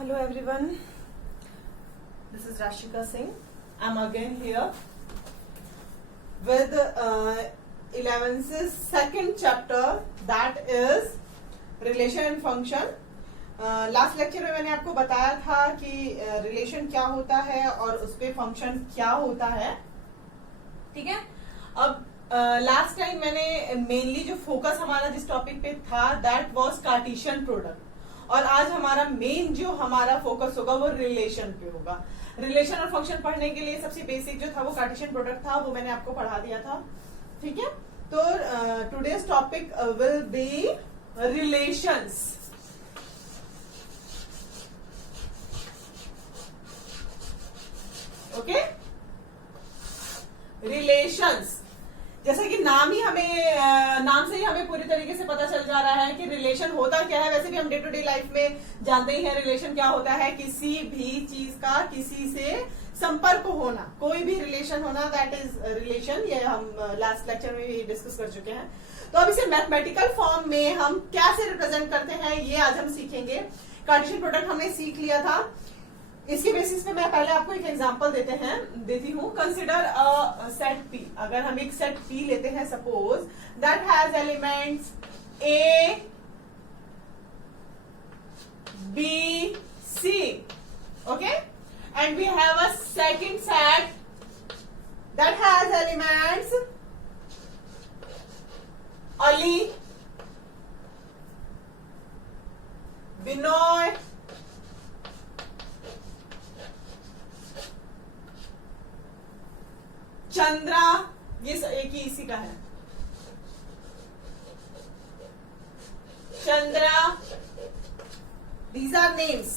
Hello everyone, this is Rashika Singh. I'm again here with 11th second chapter, that is relation and function. Last lecture में मैंने आपको बताया था कि relation क्या होता है और उस पे फंक्शन क्या होता है. ठीक है. अब लास्ट टाइम मैंने मेनली जो फोकस हमारा जिस टॉपिक पे था दैट वाज कार्टेशियन प्रोडक्ट, और आज हमारा मेन जो हमारा फोकस होगा वो रिलेशन पे होगा. रिलेशन और फंक्शन पढ़ने के लिए सबसे बेसिक जो था वो कार्टेशियन प्रोडक्ट था, वो मैंने आपको पढ़ा दिया था. ठीक है. तो today's topic will be relations. Okay. Relations, जैसा कि नाम से ही हमें पूरी तरीके से पता चल जा रहा है कि रिलेशन होता क्या है. वैसे भी हम डे टू डे लाइफ में जानते ही हैं रिलेशन क्या होता है. किसी भी चीज का किसी से संपर्क होना, कोई भी रिलेशन होना, दैट इज रिलेशन. ये हम लास्ट लेक्चर में भी डिस्कस कर चुके हैं. तो अब इसे मैथमेटिकल फॉर्म में हम कैसे रिप्रेजेंट करते हैं ये आज हम सीखेंगे. कार्टेशियन प्रोडक्ट हमने सीख लिया था. इसके बेसिस पे मैं पहले आपको एक एग्जांपल देती हूँ. Consider a set P. अगर हम एक सेट पी लेते हैं, suppose that has elements A B C. Okay. And we have a second set that has elements Ali, Binoy, Chandra. ये एक ही इसी का है. Chandra, these are names.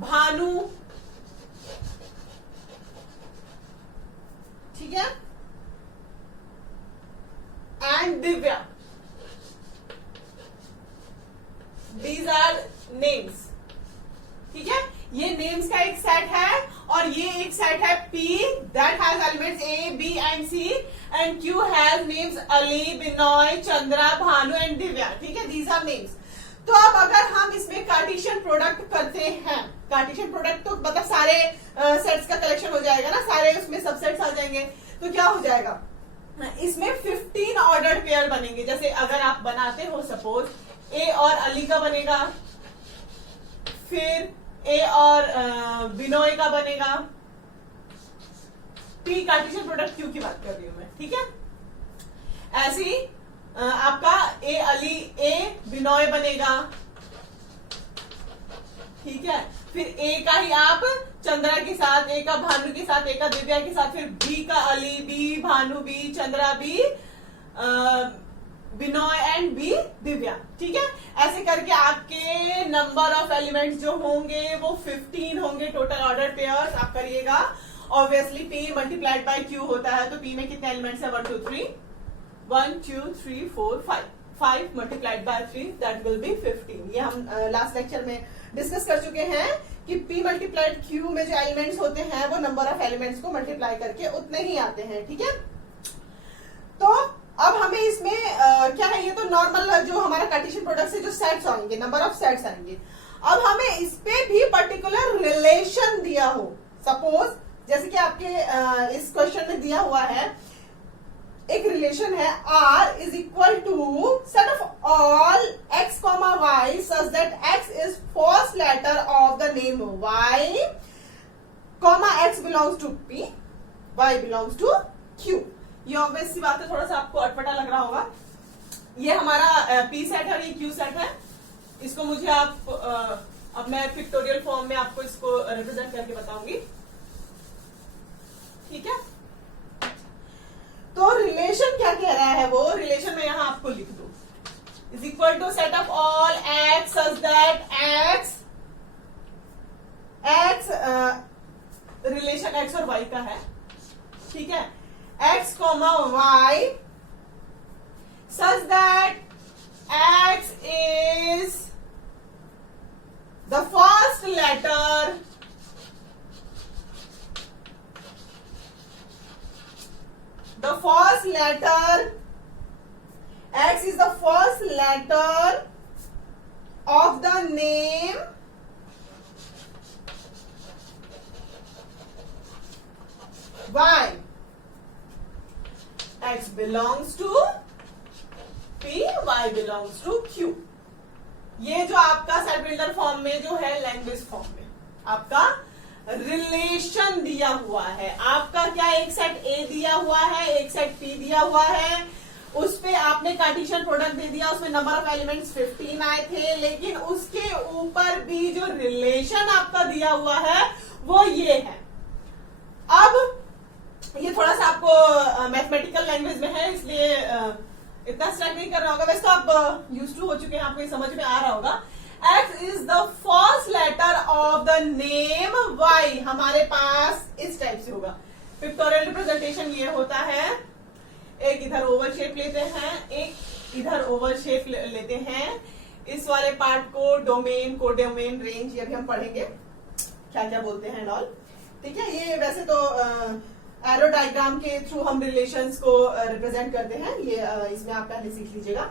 Bhanu. ठीक है. And Divya. These are names. ठीक है. ये नेम्स का एक सेट है और ये एक सेट है P that has elements A, B and C and Q has names Ali, Binoy, Chandra, Bhanu and Divya. ठीक है. These are names. तो अब अगर हम इसमें कार्टेशियन प्रोडक्ट करते हैं, कार्टेशियन प्रोडक्ट तो मतलब सारे सेट्स का कलेक्शन हो जाएगा ना, सारे उसमें सबसेट्स आ जाएंगे. तो क्या हो जाएगा, इसमें 15 ऑर्डर्ड पेयर बनेंगे. जैसे अगर आप बनाते हो सपोज A और अली का बनेगा, फिर ए और बिनोय का बनेगा. पी कार्टेशियन प्रोडक्ट क्यू की बात कर रही हूं मैं. ठीक है. ऐसे ही आपका ए अली, ए बिनोय बनेगा. ठीक है. फिर ए का ही आप चंद्रा के साथ, ए का भानु के साथ, ए का दिव्या के साथ, फिर बी का Ali, B Bhanu, B Chandra, B Binoy and B Divya. ठीक है. ऐसे करके आपके नंबर ऑफ एलिमेंट्स जो होंगे वो 15 होंगे. टोटल ऑर्डर पेयर्स आप करिएगा. Obviously P multiplied by Q होता है, तो P में कितने एलिमेंट्स है, 1 2 3 1 2 3 4 5. 5 multiplied by 3 that will be 15. ये हम लास्ट लेक्चर में डिस्कस कर चुके हैं कि P मल्टीप्लाइड Q में जो एलिमेंट्स होते हैं वो नंबर ऑफ एलिमेंट्स को मल्टीप्लाई करके उतने ही आते हैं. ठीक है. तो अब हमें इसमें क्या है, ये तो नॉर्मल जो हमारा कार्टेशियन प्रोडक्ट से जो सेट्स आएंगे, नंबर ऑफ सेट्स आएंगे. अब हमें इस पे भी पर्टिकुलर रिलेशन दिया हो. सपोज जैसे कि आपके इस क्वेश्चन में दिया हुआ है, एक रिलेशन है R is equal to set of all x comma y such that x is first letter of the name y comma x belongs to P, y belongs to Q. ये obvious सी बात है, थोड़ा सा आपको अटपटा लग रहा होगा. ये हमारा P सेट है और ये Q सेट है. इसको मुझे आप अब मैं पिक्टोरियल फॉर्म में आपको इसको रिप्रेजेंट करके बताऊंगी. ठीक है. तो रिलेशन क्या कह रहा है, वो रिलेशन में यहां आपको लिख दो is equal to set of all x such that x relation x और y का है. ठीक है. x comma y such that x is the first letter x is the first letter of the name y, x belongs to p, y belongs to q. ये जो आपका set builder form में जो है, लैंग्वेज फॉर्म में आपका relation दिया हुआ है। आपका क्या, एक सेट ए दिया हुआ है, एक सेट पी दिया हुआ है, उस पे आपने कार्टेशियन प्रोडक्ट दे दिया, उसमें नंबर ऑफ एलिमेंट्स 15 आए थे, लेकिन उसके ऊपर भी जो रिलेशन आपका दिया हुआ है वो ये है। अब ये थोड़ा सा आपको मैथमेटिकल लैंग्वेज में है, इसलिए इतना स्ट्रक नहीं करना होगा। वैसे तो आप यूज टू हो चुके हैं, आपको ये समझ में आ रहा होगा। X is the first letter of the name Y। हमारे पास इस टाइप से होगा। पिक्टोरियल रिप्रेजेंटेशन ये होता है, एक इधर ओवल शेप लेते हैं, एक इधर ओवल शेप लेते हैं। इस वाले पार्ट को डोमेन, कोडोमेन, रेंज, ये भी हम पढ़ेंगे क्या क्या बोलते हैं ऑल। ठीक है, ये वैसे तो एरो डायग्राम के थ्रू हम रिलेशंस को रिप्रेजेंट करते हैं। ये इसमें आप पहले सीख लीजिएगा।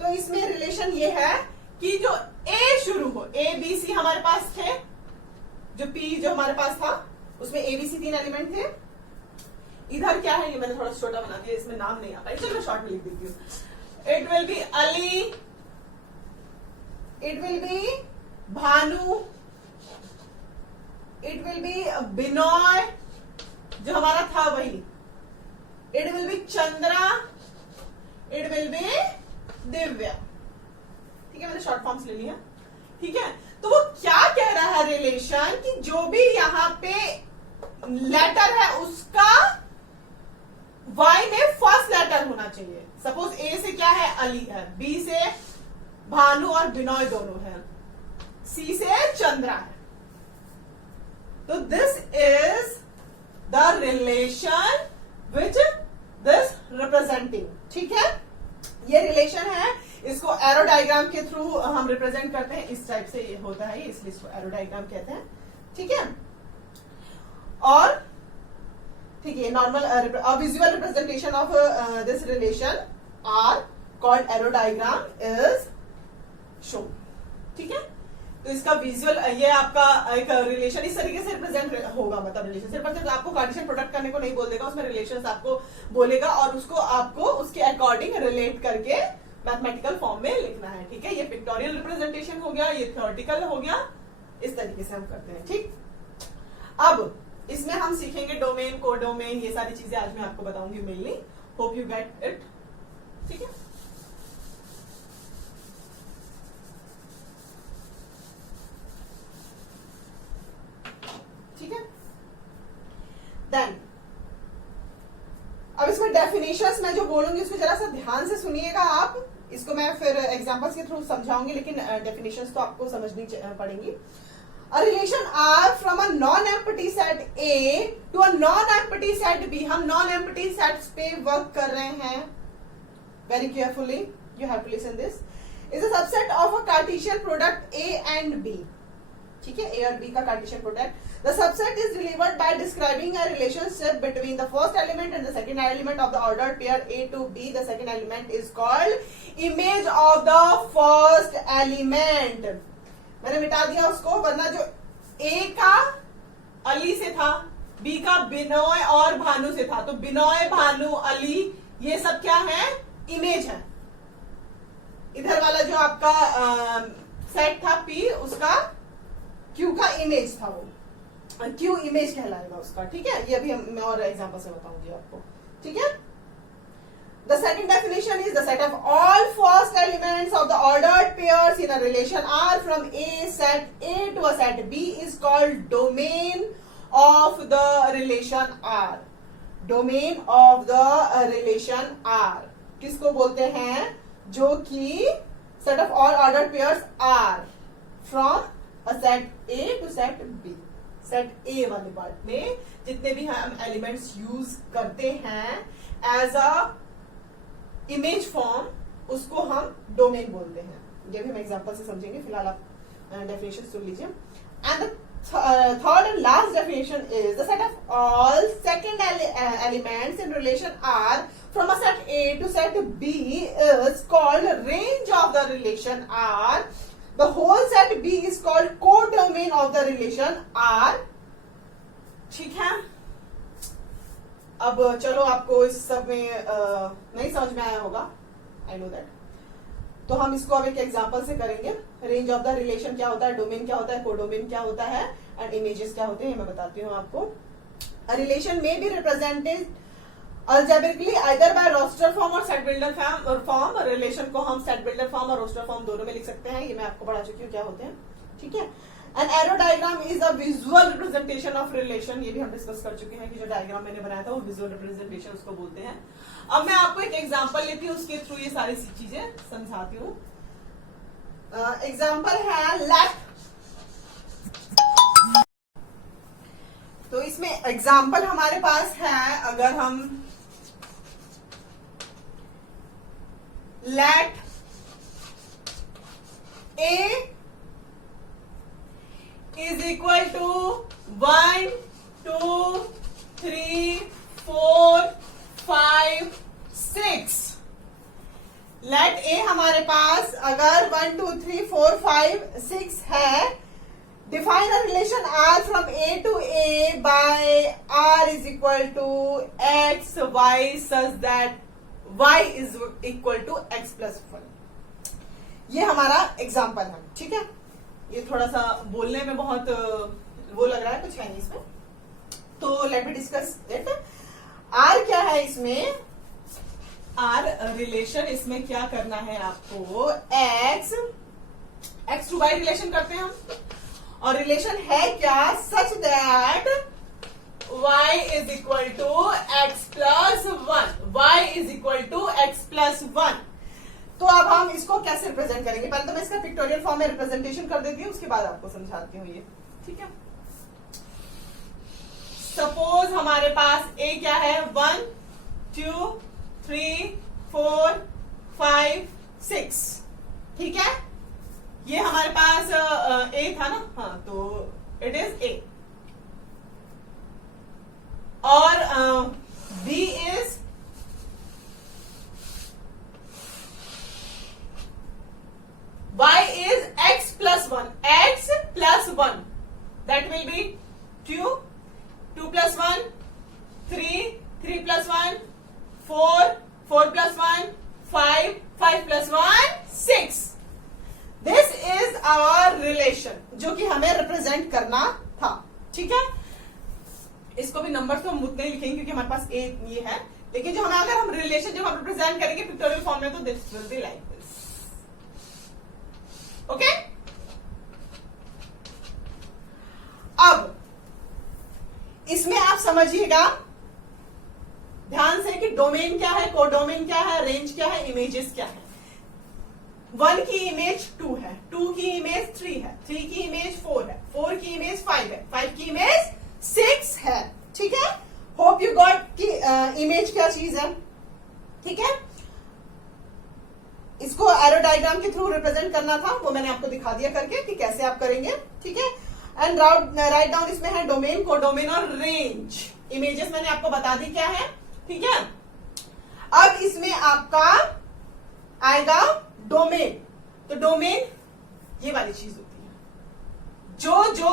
तो इसमें रिलेशन ये है कि जो ए शुरू हो, ए बी सी हमारे पास थे, जो पी जो हमारे पास था उसमें ए बी सी 3 एलिमेंट थे। इधर क्या है, ये मैंने थोड़ा छोटा बना दिया, इसमें नाम नहीं आता, चलो मैं शॉर्ट में लिख देती हूँ। It will be Ali, it will be Bhanu, it will be Binoy, जो हमारा था वही, it will be Chandra, it will be Divya. ठीक है, मैंने शॉर्ट फॉर्म्स ले लिया। ठीक है, तो वो क्या कह रहा है रिलेशन, कि जो भी यहां पे लेटर है उसका वाई में फर्स्ट लेटर होना चाहिए। सपोज ए से क्या है, अली है, बी से भानु और बिनॉय दोनों है, सी से चंद्रा है। तो this is the relation which this representing. ठीक है, ये रिलेशन है, इसको एरो डायग्राम के थ्रू हम रिप्रेजेंट करते हैं। इस टाइप से ये होता है, इसलिए इसको एरो डायग्राम कहते हैं। ठीक है, और ठीक है, normal visual representation of this relation are called arrow diagram is show. ठीक है, तो इसका विजुअल, ये आपका एक रिलेशन इस तरीके से रिप्रेजेंट होगा, मतलब रिलेशन सिर्फ आपको कार्टेशियन प्रोडक्ट करने को नहीं बोल देगा, उसमें रिलेशंस आपको बोलेगा और उसको आपको उसके अकॉर्डिंग रिलेट करके मैथमेटिकल फॉर्म में लिखना है। ठीक है, ये पिक्टोरियल रिप्रेजेंटेशन हो गया, ये थ्योरेटिकल हो गया, इस तरीके से हम करते हैं। ठीक, अब इसमें हम सीखेंगे डोमेन, कोडोमेन, ये सारी चीजें आज मैं आपको बताऊंगी mainly. Hope you get it. ठीक है, ठीक है, देन अब इसमें डेफिनेशंस मैं जो बोलूंगी उसको जरा सा ध्यान से सुनिएगा आप। इसको मैं फिर एग्जांपल्स के थ्रू समझाऊंगी, लेकिन डेफिनेशंस तो आपको समझनी पड़ेंगी। A relation R from a non-empty set A to a non-empty set B। हम non-empty sets पे वर्क कर रहे हैं। Very carefully, you have to listen this. Is a subset of a Cartesian product A and B। ठीक है, A और B का Cartesian product। The subset is delivered by describing a relationship between the first element and the second element of the ordered pair A to B. The second element is called image of the first element। मैंने मिटा दिया उसको, वरना जो A का अली से था, B का बिनॉय और भानु से था, तो बिनॉय, भानु, अली, ये सब क्या है, इमेज है। इधर वाला जो आपका सेट था P, उसका Q का इमेज था, वो Q इमेज कहलाएगा उसका। ठीक है, ये अभी मैं और एग्जांपल से बताऊंगी आपको। ठीक है, the second definition is the set of all first elements of the ordered pairs in a relation R from A set A to a set B is called domain of the relation R। domain of the relation R किसको बोलते हैं, जो कि set of all ordered pairs R from a set A to set B। Set A वाले part में जितने भी हम एलिमेंट्स यूज करते हैं एज अ इमेज फॉर्म, उसको हम डोमेन बोलते हैं। ये भी हम एग्जांपल से समझेंगे, फिलहाल आप डेफिनेशन सुन लीजिए। And the third and last definition is the set of all second elements in relation R from a set A to set B is called range of the relation R। The whole set B is called codomain of the relation R. ठीक है, अब चलो आपको इस सब में नहीं समझ में आया होगा, आई नो दैट। तो हम इसको अब एक एग्जांपल से करेंगे। रेंज ऑफ द रिलेशन क्या होता है, डोमेन क्या होता है, कोडोमेन क्या होता है, एंड इमेजेस क्या होते हैं, मैं बताती हूँ आपको। A relation may be represented algebraically either by roster form or set builder form. Relation को हम सेट बिल्डर फॉर्म और रोस्टर फॉर्म दोनों में लिख सकते हैं, ये मैं आपको पढ़ा चुकी हूँ क्या होते हैं। ठीक है, an arrow diagram is a visual representation of relation, ये भी हम डिस्कस कर चुके हैं कि जो डायग्राम मैंने बनाया था वो विजुअल रिप्रेजेंटेशन उसको बोलते हैं। अब मैं आपको एक एग्जांपल लेती हूँ, उसके थ्रू ये सारी चीजें समझाती हूँ। एग्जांपल है लेट। तो इसमें एग्जांपल हमारे पास है, अगर हम let A is equal to 1, 2, 3, 4, 5, 6। Let A हमारे पास अगर 1, 2, 3, 4, 5, 6 है। Define a relation R from A to A by R is equal to x y such that y is equal to x plus 1। ये हमारा एग्जाम्पल है। ठीक है, ये थोड़ा सा बोलने में बहुत वो लग रहा है, कुछ है नहीं इसमें, तो let me discuss it. R क्या है इसमें, आर रिलेशन, इसमें क्या करना है आपको, एक्स टू वाई रिलेशन करते हैं हम, और रिलेशन है क्या, such that y is equal to x plus 1, y is equal to x plus 1। तो अब हम इसको कैसे रिप्रेजेंट करेंगे, पहले तो मैं इसका पिक्टोरियल फॉर्म में रिप्रेजेंटेशन कर देती हूँ, उसके बाद आपको समझाती हूँ ये। ठीक है, सपोज हमारे पास ए क्या है, 1, 2, 3, 4, 5, 6। ठीक है, ये हमारे पास ए था ना, हाँ, तो इट इज ए। और B is y is x plus 1, x plus 1, that will be 2, 2 plus 1, 3, 3 plus 1, 4, 4 plus 1, 5, 5 plus 1, 6। This is our relation जो कि हमें रिप्रेजेंट करना था। ठीक है, इसको भी नंबर तो हम उतने ही लिखेंगे क्योंकि हमारे पास ए ये है, लेकिन जो हमें अगर हम रिलेशन जब हम रिप्रेजेंट करेंगे पिक्टोरियल फॉर्म में, तो this will be like this. Okay, अब इसमें आप समझिएगा ध्यान से कि डोमेन क्या है, कोडोमेन क्या है, रेंज क्या है, इमेजेस क्या है। 1 की इमेज 2 है, 2 की इमेज 3 है, 3 की इमेज 4 है, 4 की इमेज 5 है, 5 की इमेज 6 है। ठीक है, होप यू गॉट कि इमेज क्या चीज है। ठीक है, इसको एरो डायग्राम के थ्रू रिप्रेजेंट करना था, वो मैंने आपको दिखा दिया करके कि कैसे आप करेंगे। ठीक है, एंड राइट डाउन इसमें है डोमेन, कोडोमेन और रेंज। इमेजेस मैंने आपको बता दी क्या है। ठीक है, अब इसमें आपका आएगा डोमेन। तो डोमेन ये वाली चीज होती है जो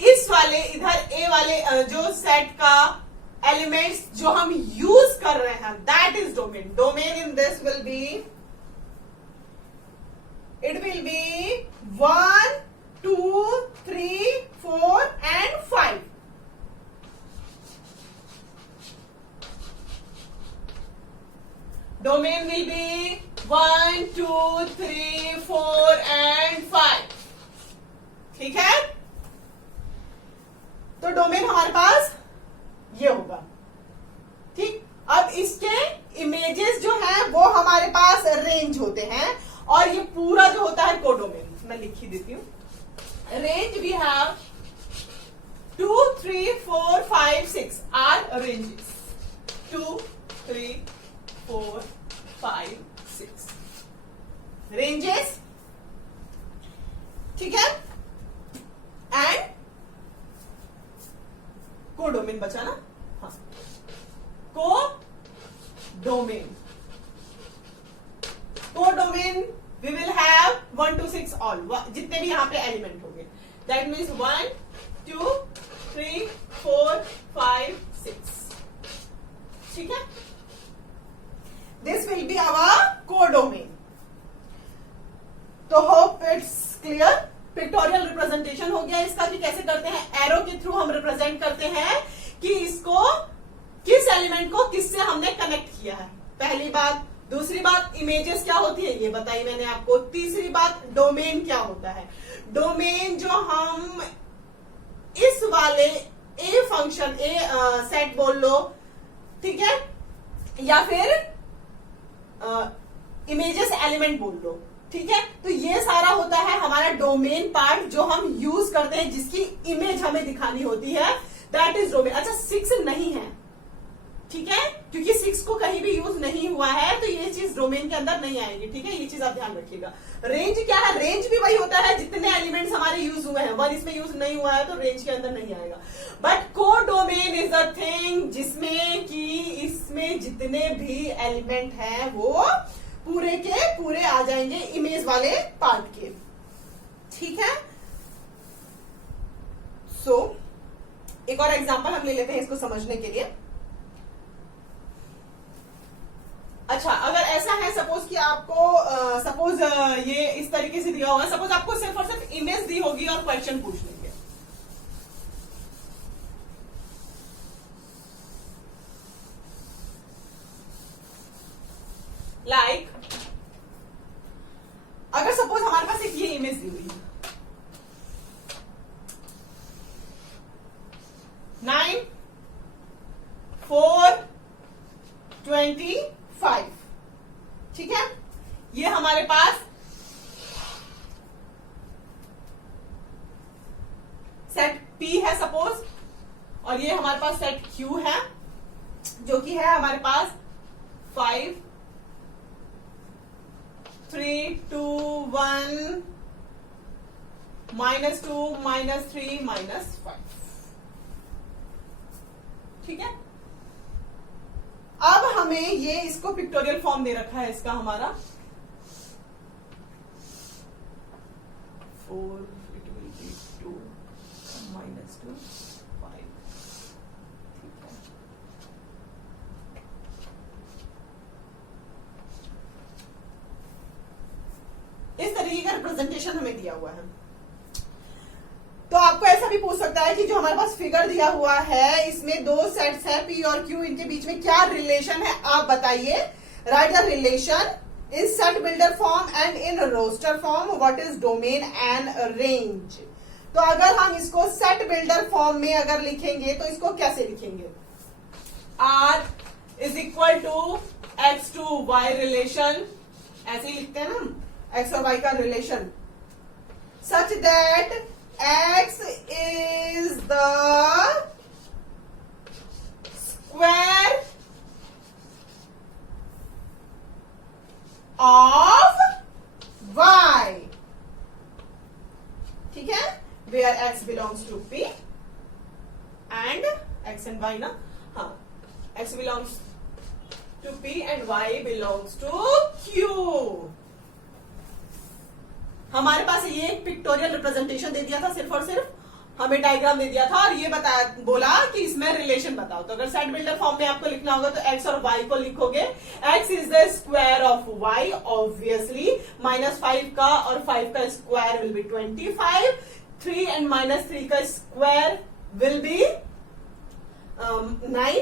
इस वाले इधर ए वाले जो सेट का एलिमेंट्स जो हम यूज कर रहे हैं, that is domain. Domain in this will B, it will be 1, 2, 3, 4 and 5। Domain will be 1, 2, 3, 4 and 5। ठीक है, तो डोमेन हमारे पास ये होगा। ठीक, अब इसके इमेजेस जो है वो हमारे पास रेंज होते हैं, और ये पूरा जो होता है कोडोमेन। मैं लिख ही देती हूं। Range we have 2, 3, 4, 5, 6 are ranges. 2, 3, 4, 5, 6 ranges. ठीक है, एंड कोडोमेन बचा ना, हाँ, codomain we will have 1 to all, जितने भी यहाँ पे एलिमेंट होंगे, दैट मीन्स 1 2 3 4 5 6, ठीक है। This will be our codomain. तो hope it's clear. Pictorial representation हो गया इसका कि कैसे करते हैं, एरो के थ्रू हम रिप्रेजेंट करते हैं कि इसको किस एलिमेंट को किससे हमने कनेक्ट किया है, पहली बात। दूसरी बात, इमेजेस क्या होती है ये बताई मैंने आपको। तीसरी बात, डोमेन क्या होता है। डोमेन जो हम इस वाले ए फंक्शन, ए सेट बोल लो, ठीक है, या फिर इमेजेस एलिमेंट बोल लो, ठीक है। तो ये सारा होता है हमारा डोमेन पार्ट जो हम यूज करते हैं, जिसकी इमेज हमें दिखानी होती है, दैट इज डोमेन। अच्छा 6 नहीं है, ठीक है, क्योंकि 6 को कहीं भी यूज नहीं हुआ है तो ये चीज डोमेन के अंदर नहीं आएगी, ठीक है, ये चीज आप ध्यान रखिएगा। रेंज क्या है, रेंज भी वही होता है जितने एलिमेंट्स हमारे यूज हुए हैं, 1 इसमें यूज नहीं हुआ है तो रेंज के अंदर नहीं आएगा। But codomain is a thing जिसमें कि इसमें जितने भी एलिमेंट हैं वो पूरे के पूरे आ जाएंगे इमेज वाले पार्ट के, ठीक है। सो एक और एग्जांपल हम ले लेते हैं इसको समझने के लिए। अच्छा, अगर ऐसा है सपोज कि आपको सपोज ये इस तरीके से दिया होगा, सपोज आपको सिर्फ और सिर्फ इमेज दी होगी और क्वेश्चन पूछ लेंगे, लाइक अगर सपोज हमारे पास एक ये इमेज दी हुई है 9 4 25, ठीक है, ये हमारे पास सेट P है सपोज, और ये हमारे पास सेट Q है जो कि है हमारे पास 5 3 2 1 -2 -3 -5, ठीक है। अब हमें ये इसको पिक्टोरियल फॉर्म दे रखा है इसका हमारा 4 it will be 2 -2 5, ठीक है। इस तरीके का रिप्रेजेंटेशन हमें दिया हुआ है। तो आपको ऐसा भी पूछ सकता है कि जो हमारे पास फिगर दिया हुआ है इसमें दो सेट्स है P और Q, इनके बीच में क्या रिलेशन है आप बताइए। Write the relation in set builder form and in roster form, what is domain and range. तो अगर हम इसको सेट बिल्डर फॉर्म में अगर लिखेंगे तो इसको कैसे लिखेंगे, R is equal to X to Y relation, ऐसे ही लिखते हैं ना हम, X और Y का relation, such that X is the square of Y, ठीक है, where X belongs to P and X and Y ना, हाँ, X belongs to P and Y belongs to Q। हमारे पास ये एक पिक्टोरियल रिप्रेजेंटेशन दे दिया था, सिर्फ और सिर्फ हमें डायग्राम दे दिया था और ये बताया, बोला कि इसमें रिलेशन बताओ। तो अगर सेट बिल्डर फॉर्म में आपको लिखना होगा तो x और y को लिखोगे, x is the square of y obviously, -5 का और 5 का स्क्वायर विल बी 25, 3 एंड -3 का स्क्वायर विल बी 9,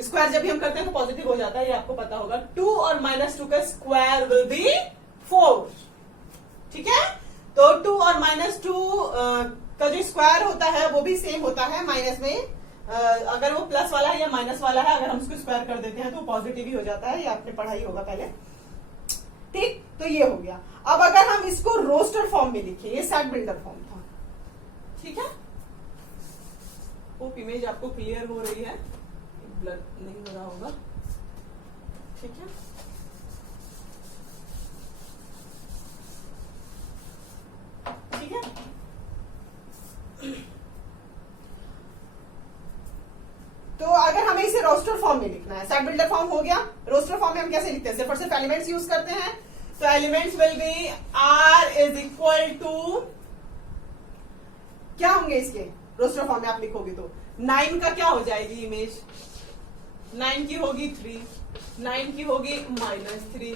स्क्वायर जब भी हम करते हैं तो पॉजिटिव हो जाता है, ये आपको पता होगा। 2 और -2 का स्क्वायर विल बी 4, ठीक है। तो 2 और -2 का जो स्क्वायर होता है वो भी सेम होता है, माइनस में अगर वो प्लस वाला है या माइनस वाला है, अगर हम उसको स्क्वायर कर देते हैं तो पॉजिटिव ही हो जाता है, ये आपने पढ़ा ही होगा पहले, ठीक। तो ये हो गया। अब अगर हम इसको रोस्टर फॉर्म में लिखें, ये सेट बिल्डर फॉर्म था, ठीक है। वो इमेज आपको क्लियर हो रही है, ब्लर नहीं हो रहा होगा, ठीक है। ठीक है, तो अगर हमें इसे रोस्टर फॉर्म में लिखना है, सेट बिल्डर फॉर्म हो गया, रोस्टर फॉर्म में हम कैसे लिखते हैं, सिर्फ और सिर्फ एलिमेंट्स यूज करते हैं, So elements will be R is equal to, क्या होंगे इसके रोस्टर फॉर्म में आप लिखोगे तो 9 का क्या हो जाएगी इमेज, 9 की होगी 3, 9 की होगी -3,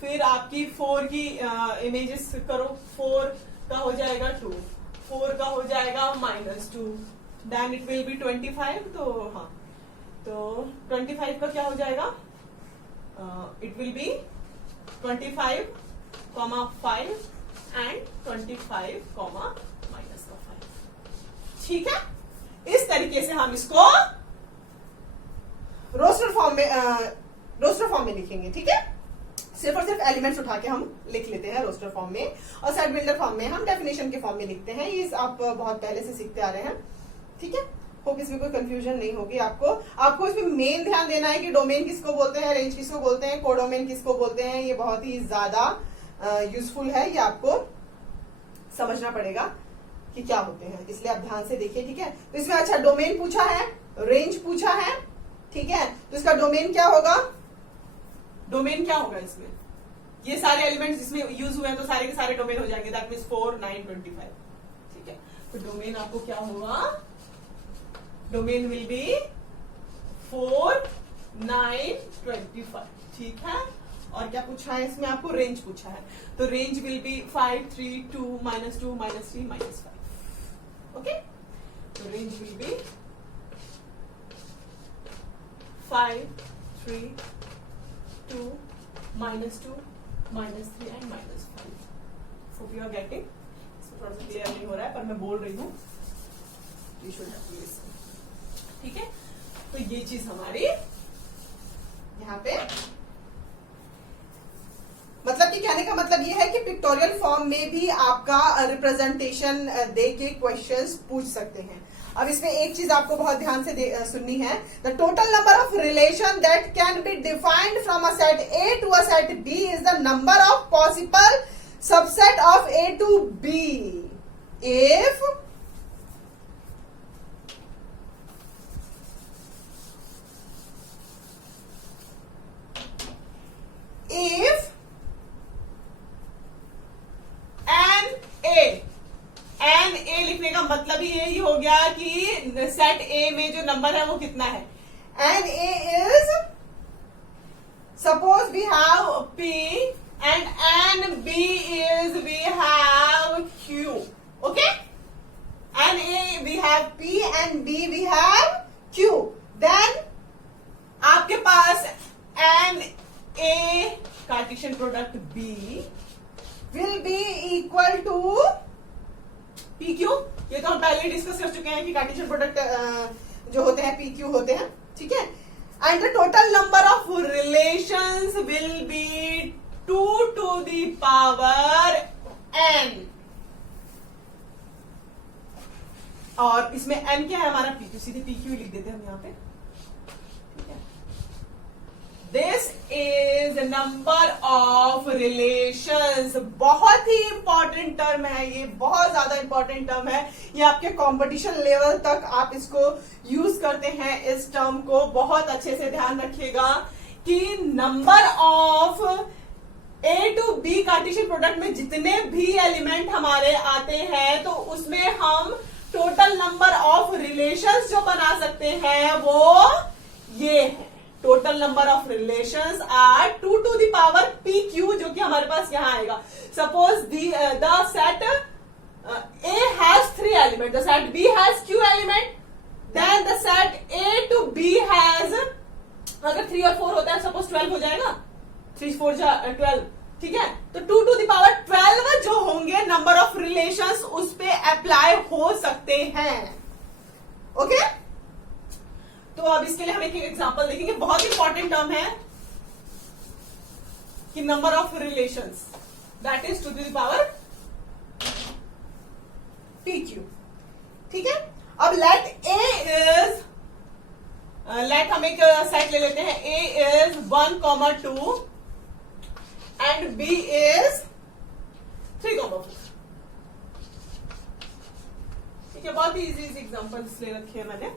फिर आपकी 4 की इमेजेस करो, 4 का हो जाएगा 2, 4 का हो जाएगा -2, देन इट विल बी 25। तो हाँ, तो 25 का क्या हो जाएगा, इट विल बी 25, 5 एंड 25, -5। ठीक है, इस तरीके से हम इसको रोस्टर फॉर्म में लिखेंगे। ठीक है, सिर्फ और सिर्फ एलिमेंट्स उठा के हम लिख लेते हैं रोस्टर फॉर्म में, और सेट बिल्डर फॉर्म में हम डेफिनेशन के फॉर्म में लिखते हैं। ये आप बहुत पहले से सीखते आ रहे हैं। ठीक है, होप इसमें कोई कंफ्यूजन नहीं होगी आपको इसमें मेन ध्यान देना है कि डोमेन किसको बोलते हैं, रेंज किसको बोलते हैं, कोडोमेन किसको बोलते हैं। ये बहुत ही ज्यादा यूजफुल है, ये आपको समझना पड़ेगा कि क्या होते हैं, इसलिए आप ध्यान से देखिए। ठीक है, तो इसमें अच्छा डोमेन पूछा है, रेंज पूछा है। ठीक है, तो इसका डोमेन क्या होगा, डोमेन क्या होगा इसमें, ये सारे एलिमेंट्स जिसमें यूज हुए हैं तो सारे के सारे डोमेन हो जाएंगे, दैट मीन्स 4, 9, 25। ठीक है, तो डोमेन आपको क्या होगा, डोमेन विल बी 4, 9, 25। ठीक है, और क्या पूछा है इसमें आपको, रेंज पूछा है, तो रेंज विल बी 5, 3, 2, -2, -3, -5। ओके, तो range will be 5, 3, 2, -2, -3 and -5। Hope you are getting. थोड़ा सा क्लियर नहीं हो रहा है पर मैं बोल रही हूँ, you should have to listen. ठीक है, तो ये चीज हमारी यहाँ पे, मतलब कि कहने का मतलब ये है कि पिक्टोरियल फॉर्म में भी आपका रिप्रेजेंटेशन दे के क्वेश्चंस पूछ सकते हैं। अब इसमें एक चीज आपको बहुत ध्यान से सुननी है, the total number of relation that can be defined from a set A to a set B is the number of possible subset of A to B if n A लिखने का मतलब ही यही हो गया कि सेट ए में जो number है वो कितना है। N A is, suppose we have P and n B is we have Q. Okay, n A we have P and B we have Q, then आपके पास n A Cartesian product B will be equal to P Q. ये तो हम पहले discuss कर चुके हैं कि कार्टेशियन प्रोडक्ट जो होते हैं पी क्यू होते हैं। ठीक है, and the total number of relations will be 2 to the power n। और इसमें n क्या है हमारा, पी क्यू, सीधे पी क्यू लिख देते हैं हम यहाँ पे। ठीक है, this is number of relations. बहुत ही इंपॉर्टेंट टर्म है ये, बहुत ज्यादा इंपॉर्टेंट टर्म है ये, आपके कंपटीशन लेवल तक आप इसको यूज करते हैं। इस टर्म को बहुत अच्छे से ध्यान रखिएगा कि number of A to B Cartesian product में जितने भी एलिमेंट हमारे आते हैं तो उसमें हम टोटल नंबर ऑफ रिलेशंस जो बना सकते हैं वो ये है। Total number of relations are 2 to the power p q, जो कि हमारे पास यहां आएगा। Suppose the set A has 3 element, the set B has q element, then the set A to B has, अगर 3 और 4 होता है सपोज 12 हो जाएगा, 3 4 12। ठीक है, तो 2 to the power 12 जो होंगे नंबर ऑफ रिलेशंस उस पे अप्लाई हो सकते हैं। ओके, तो अब इसके लिए हम एक एग्जांपल देखेंगे। बहुत इंपॉर्टेंट टर्म है कि number of relations, that is 2 to the power p Q. ठीक है, अब लेट ए इज, लेट हम एक सेट ले लेते हैं, ए इज 1, 2 एंड बी इज 3, 4। ठीक है, बहुत ही इजी एग्जांपल्स ले रखे हैं मैंने।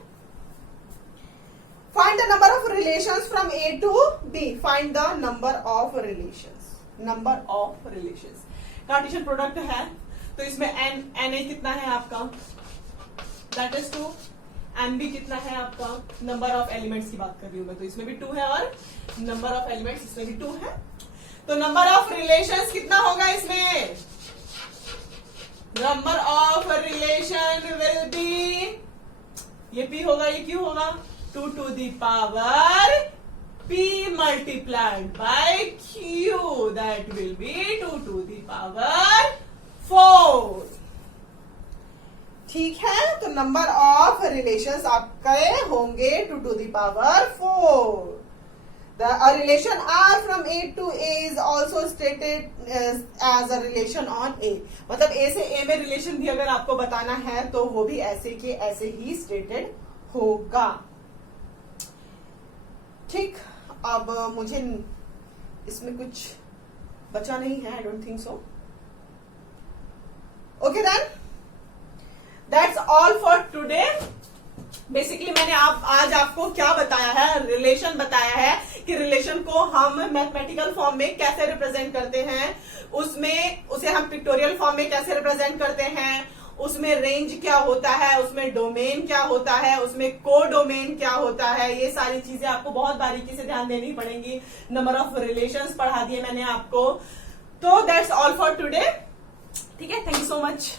Find the number of relations from A to B. Find the number of relations. Number of relations. Cartesian product है तो इसमें Na कितना है आपका, दैट इज 2, Nb कितना है आपका, नंबर ऑफ एलिमेंट्स की बात कर रही हूं मैं, तो इसमें भी 2 है और नंबर ऑफ एलिमेंट्स इसमें भी 2 है। तो नंबर ऑफ रिलेशंस कितना होगा इसमें, number of relation will be, ये P होगा ये Q होगा, 2 to the power P multiplied by Q, that will be 2 to the power 4। ठीक है, तो नंबर ऑफ रिलेशंस आपके होंगे 2 to the power 4। A relation R from A to A is also stated as a relation on A। मतलब A से A में relation भी अगर आपको बताना है तो वो भी ऐसे के ऐसे ही स्टेटेड होगा। ठीक, अब मुझे इसमें कुछ बचा नहीं है, I don't think so. Okay then, that's all for today. Basically मैंने आज आपको क्या बताया है, रिलेशन बताया है कि रिलेशन को हम मैथमेटिकल फॉर्म में कैसे रिप्रेजेंट करते हैं, उसमें उसे हम पिक्टोरियल फॉर्म में कैसे रिप्रेजेंट करते हैं, उसमें रेंज क्या होता है, उसमें डोमेन क्या होता है, उसमें कोडोमेन क्या होता है, ये सारी चीजें आपको बहुत बारीकी से ध्यान देनी पड़ेंगी। नंबर ऑफ रिलेशंस पढ़ा दिए मैंने आपको। तो दैट्स ऑल फॉर टुडे। ठीक है, थैंक यू सो मच।